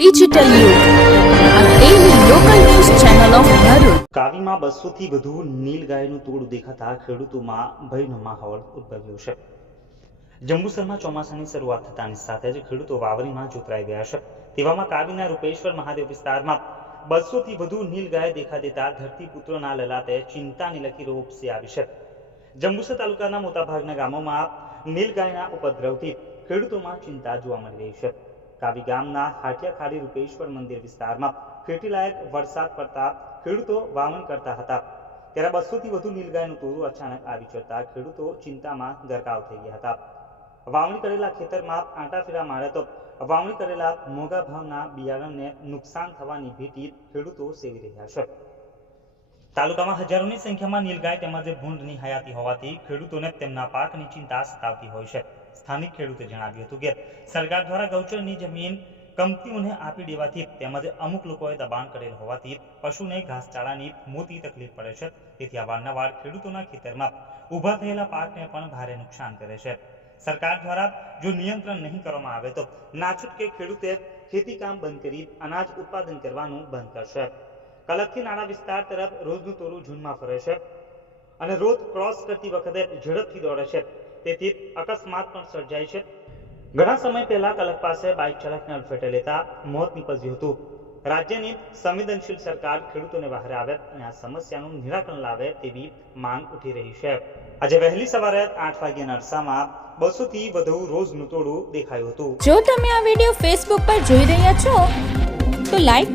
Digital of કાવીમાં બસોથી વધુ નીલગાયનું ટોળું દેખાતા ખેડૂતોમાં ભયનો માહોલ ઉદ્ભવ્યો છે. જંબુસરમાં ચોમાસાની શરૂઆત થતાની સાથે જ ખેડૂતો વાવરીમાં જોતરાઈ ગયા છે. તેવામાં કાવીના રૂપેશ્વર મહાદેવ વિસ્તારમાં બસોથી વધુ નીલગાય દેખા દેતા ધરતીપુત્રોના લલાતે ચિંતાની લકીરો ઉપસી આવી છે. જંબુસર તાલુકાના મોટાભાગના ગામોમાં નીલગાયના ઉપદ્રવથી ખેડૂતોમાં ચિંતા જોવા મળી રહી છે. કાવી ગામના હાટિયા રૂપેશ્વર મંદિર વિસ્તારમાં ખેતીલાયક વરસાદ પડતા ખેડૂતો વાવણ કરતા હતા. ત્યારે બસોથી વધુ નીલગાયનું ટોળું અચાનક આવી જતા ખેડૂતો ચિંતામાં ગરકાવ થઈ ગયા હતા. વાવણી કરેલા ખેતરમાં આંટાફેરા મારે તો વાવણી કરેલા મોંઘા ભાવના બિયારણને નુકસાન થવાની ભીતિ ખેડૂતો સેવી રહ્યા છે. તાલુકામાં હજારોની સંખ્યામાં નીલગાય તેમજ ભૂંડની હયાતી હોવાથી ખેડૂતોને તેમના પાકની ચિંતા સતાવતી હોય છે. સ્થાનિક ખેડૂતે જણાવ્યું હતું કે, સરકાર દ્વારા ગૌચરની જમીન કંપનીઓને આપી દેવાથી તેમજ અમુક લોકોએ દબાણ કરેલ હોવાથી પશુને ઘાસચાળાની મોટી તકલીફ પડે છે. તેથી અવારનવાર ખેડૂતોના ખેતરમાં ઊભા થયેલા પાકને પણ ભારે નુકસાન કરે છે. સરકાર દ્વારા જો નિયંત્રણ નહીં કરવામાં આવે તો નાછૂટકે ખેડૂતે ખેતી કામ બંધ કરી અનાજ ઉત્પાદન કરવાનું બંધ કરશે. કલકથી નાના વિસ્તાર તરફ રોજનું તોરું ઝૂંડમાં ફરે છે અને રોજ ક્રોસ કરતી વખતે ઝડપથી દોડે છે. તેથી અકસ્માત પણ સર્જાય છે. ઘણા સમય પહેલા કલક પાસે બાઇક ચાલકને અડફેટે લેતા મોત નીપજ્યું હતું. રાજ્યની સંવેદનશીલ સરકાર ખેડૂતોને બહાર આવે અને આ સમસ્યાનું નિરાકરણ લાવે તેવી માંગ ઉઠી રહી છે. આજે વહેલી સવારે આઠ વાગ્યાના અરસામાં બસોથી વધુ રોજનું તોડું દેખાયું હતું. જો તમે આ વીડિયો ફેસબુક પર જોઈ રહ્યા છો, તો લાઈક